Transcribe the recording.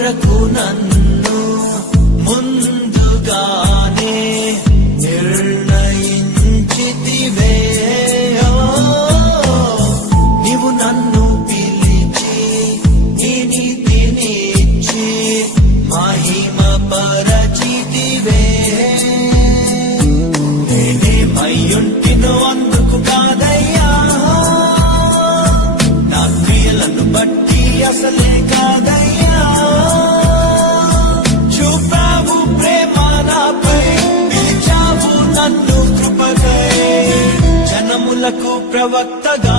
కొరకు నన్ను ముందుగానే నిర్ణయించితివే. నీవు నన్ను పిలిచి నీ నీతినిచ్చి మహిమ పరచితివే. నేనేమయ్యుంటినో అందుకు కాదయ్యా, నా క్రియలను బట్టి అసలే కాదయ్యా. చూపావు ప్రేమ నాపై, పిలిచావు నన్ను కృపకై, జనములకు ప్రవక్తగా